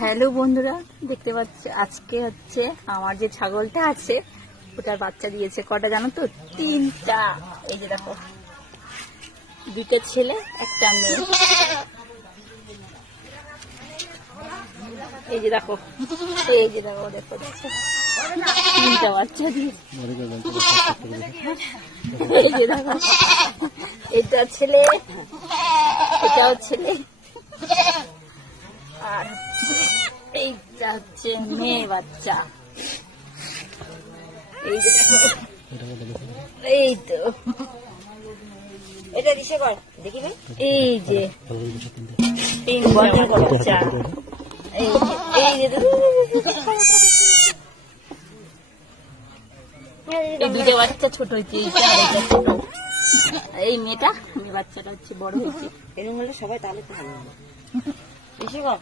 Hello বন্ধুরা, দেখতে পাচ্ছ আজকে হচ্ছে আমার যে ছাগলটা আছে ওটার বাচ্চা দিয়েছে। কটা জানো তো? 3টা। এই যে দেখো, 2টা ছেলে একটা মেয়ে। এই যে দেখো, এই যে দেখো, দেখো দেখো 3টা বাচ্চা দিয়েছে। এই যে দেখো, এটা ছেলে, এটাও ছেলে, আর এইটা হচ্ছে মেয়ে বাচ্চা। এই যে দেখো, এই তো এটা দিশে কর দেখি ভাই। এই যে 3টা বাচ্চা। এই যে এই যে এই 2টা বাচ্চা ছোট হয়েছে, এইটা আর এটা ছোট। এই মেয়েটা, মেয়ে বাচ্চাটা হচ্ছে বড় হয়েছে। এরকম হলে সবাই তাহলে তো ভালো হবে। দিশে কর